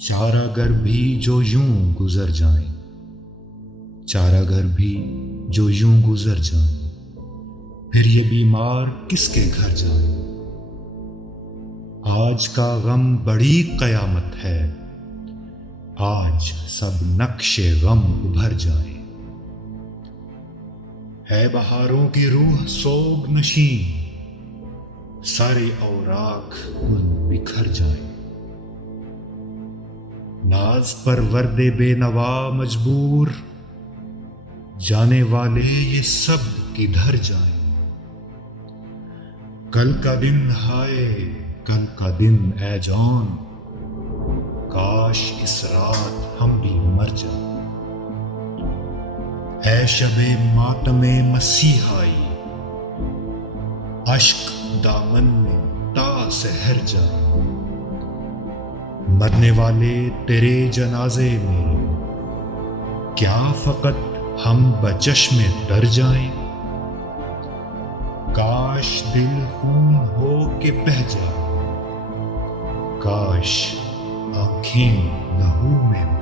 चारागर भी जो यूं गुजर जाए, चारागर भी जो यूं गुजर जाए, फिर ये बीमार किसके घर जाए। आज का गम बड़ी कयामत है, आज सब नक्शे गम उभर जाए। है बहारों की रूह सोग नशीं, सारे औराख गुल बिखर जाए। नाज पर वर्दे बेनवा मजबूर, जाने वाले ये सब किधर जाए। कल का दिन हाय कल का दिन ऐ जान, काश इस रात हम भी मर जाए। है शबे मातमे मसीहाई, अश्क दामन में ता सहर जाए। मरने वाले तेरे जनाजे में क्या फकत हम बचश्मे तर जाएं। काश दिल खून हो के बह जाए, काश आंखें लहू में